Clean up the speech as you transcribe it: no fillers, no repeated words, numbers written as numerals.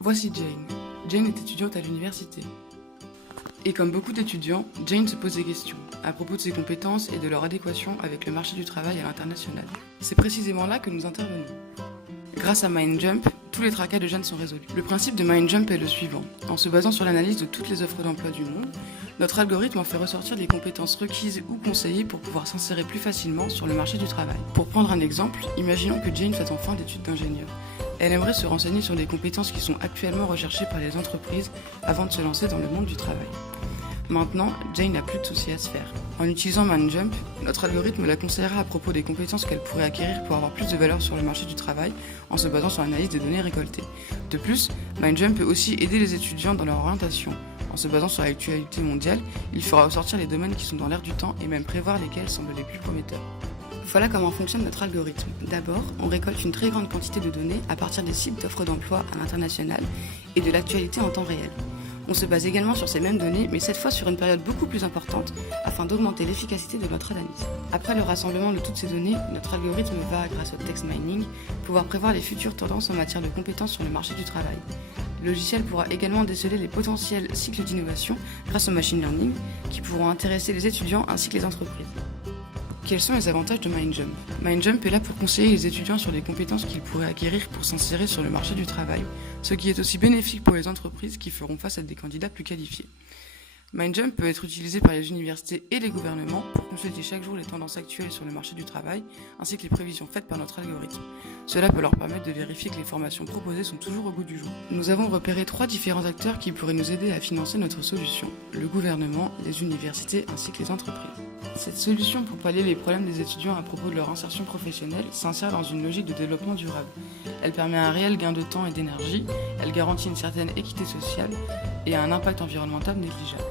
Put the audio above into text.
Voici Jane. Jane est étudiante à l'université. Et comme beaucoup d'étudiants, Jane se pose des questions à propos de ses compétences et de leur adéquation avec le marché du travail à l'international. C'est précisément là que nous intervenons. Grâce à MindJump, tous les tracas de Jane sont résolus. Le principe de MindJump est le suivant. En se basant sur l'analyse de toutes les offres d'emploi du monde, notre algorithme en fait ressortir les compétences requises ou conseillées pour pouvoir s'insérer plus facilement sur le marché du travail. Pour prendre un exemple, imaginons que Jane soit en fin d'études d'ingénieur. Elle aimerait se renseigner sur des compétences qui sont actuellement recherchées par les entreprises avant de se lancer dans le monde du travail. Maintenant, Jane n'a plus de soucis à se faire. En utilisant MindJump, notre algorithme la conseillera à propos des compétences qu'elle pourrait acquérir pour avoir plus de valeur sur le marché du travail en se basant sur l'analyse des données récoltées. De plus, MindJump peut aussi aider les étudiants dans leur orientation. En se basant sur l'actualité mondiale, il fera ressortir les domaines qui sont dans l'air du temps et même prévoir lesquels semblent les plus prometteurs. Voilà comment fonctionne notre algorithme. D'abord, on récolte une très grande quantité de données à partir des sites d'offres d'emploi à l'international et de l'actualité en temps réel. On se base également sur ces mêmes données, mais cette fois sur une période beaucoup plus importante, afin d'augmenter l'efficacité de notre analyse. Après le rassemblement de toutes ces données, notre algorithme va, grâce au text mining, pouvoir prévoir les futures tendances en matière de compétences sur le marché du travail. Le logiciel pourra également déceler les potentiels cycles d'innovation grâce au machine learning, qui pourront intéresser les étudiants ainsi que les entreprises. Quels sont les avantages de MindJump ? MindJump est là pour conseiller les étudiants sur les compétences qu'ils pourraient acquérir pour s'insérer sur le marché du travail, ce qui est aussi bénéfique pour les entreprises qui feront face à des candidats plus qualifiés. MindJump peut être utilisé par les universités et les gouvernements pour consulter chaque jour les tendances actuelles sur le marché du travail, ainsi que les prévisions faites par notre algorithme. Cela peut leur permettre de vérifier que les formations proposées sont toujours au goût du jour. Nous avons repéré 3 différents acteurs qui pourraient nous aider à financer notre solution: le gouvernement, les universités ainsi que les entreprises. Cette solution pour pallier les problèmes des étudiants à propos de leur insertion professionnelle s'insère dans une logique de développement durable. Elle permet un réel gain de temps et d'énergie, elle garantit une certaine équité sociale et a un impact environnemental négligeable.